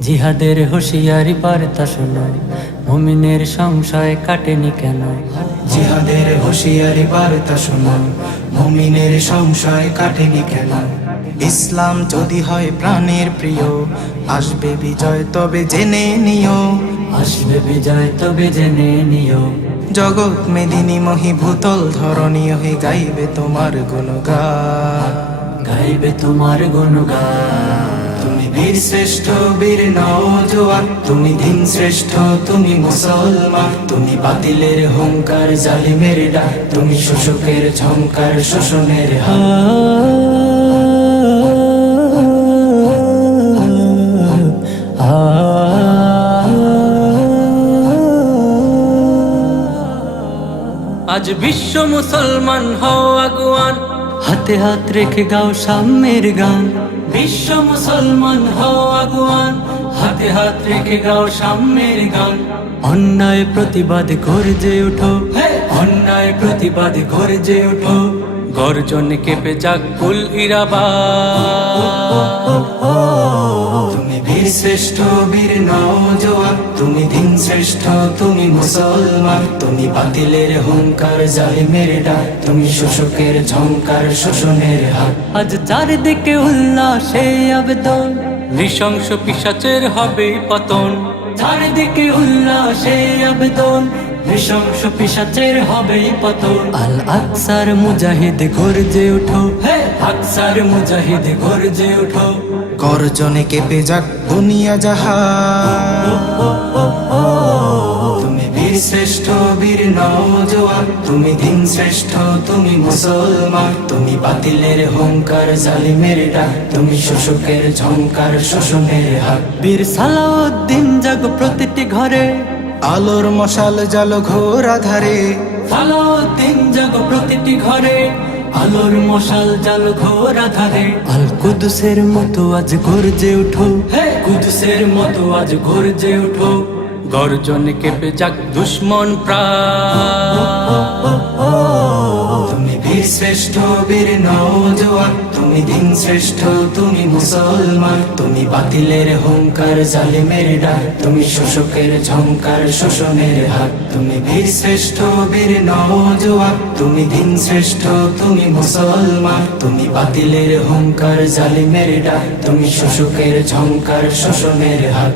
জিহাদের হুঁশিয়ারি বার্তা শোনো, মুমিনের সংশয় কাটেনি কেন? জিহাদের হুঁশিয়ারি বার্তা শোনো, মুমিনের সংশয় কাটেনি কেন? ইসলাম যদি হয় প্রাণের প্রিয়, আসবে বিজয় তবে জেনে নিও। আসবে বিজয় তবে জেনে নিও। জগৎ মেদিনী মহিভূতল ধরণীয় হয়ে গাইবে তোমার গুণগান, গাইবে তোমার গুণগান। তুমি বীর শ্রেষ্ঠ বীর নওজোয়ান, তুমি দিন শ্রেষ্ঠ তুমি মুসলমান। তুমি বাতিলের হুঙ্কার জালিমের ডাক, তুমি শোষকের ঝংকার শোষণের হাত। আজ বিশ্ব মুসলমান হও আগুয়ান, হাতে হাত রেখে গাও সাম্যের গান। বিশ্ব মুসলমান হও আগুয়ান, হাতে হাত রেখে গাও সাম্যের গান। অন্যায় প্রতিবাদ গর্জে ওঠো, অন্যায় প্রতিবাদ গর্জে ওঠো। গর্জন কেঁপে যাক কুল ইরাবা। তুমি বীর শ্রেষ্ঠ বীর নওজোয়ান, তুমি দিন শ্রেষ্ঠ তুমি মুসলমান। তুমি বাতিলের হুঙ্কার জালিমের ডাক, তুমি শোষকের ঝংকার শোষণের হাত। আজ চারিদিকে উল্লাসে আবেদন, নৃশংস পিশাচের হবে পতন। চারিদিকে উল্লাসে আবেদন, নৃশংস পিশাচের হবে পতন। আল আকসার মুজাহিদ গর্জে ওঠো, আকসার মুজাহিদ গর্জে ওঠো। গর্জনে কেঁপে যাক দুনিয়া জাহান। তুমি বীর শ্রেষ্ঠ বীর নওজোয়ান, তুমি দিন শ্রেষ্ঠ তুমি মুসলমান। তুমি বাতিলের হুঙ্কার জালিমের ডাক, তুমি শোষকের ঝংকার শোষণের হাত। বীর সালাউদ্দিন জাগ প্রতিটি ঘরে, আলোর মশাল জালো ঘোর আধারে। সালাউদ্দিন জাগ প্রতিটি ঘরে, আলোর মশাল জাল ঘোর আধারে। আল কুদুসের মতো আজ গর্জে ওঠো, কুদুসের মতো আজ গর্জে ওঠো। গর্জনে কেঁপে যাক দুশ্মন প্রাণ। তুমি বীর শ্রেষ্ঠ বীর নওজোয়ান, তুমি দিন শ্রেষ্ঠ তুমি মুসলমান। তুমি বাতিলের হুঙ্কার জালিমের ডাক, তুমি শোষকের ঝংকার শোষণের হাত। তুমি বীর শ্রেষ্ঠ বীর নওজোয়ান, তুমি দিন শ্রেষ্ঠ তুমি মুসলমান। তুমি বাতিলের হুঙ্কার জালিমের ডাক, তুমি শোষকের ঝংকার শোষণের হাত।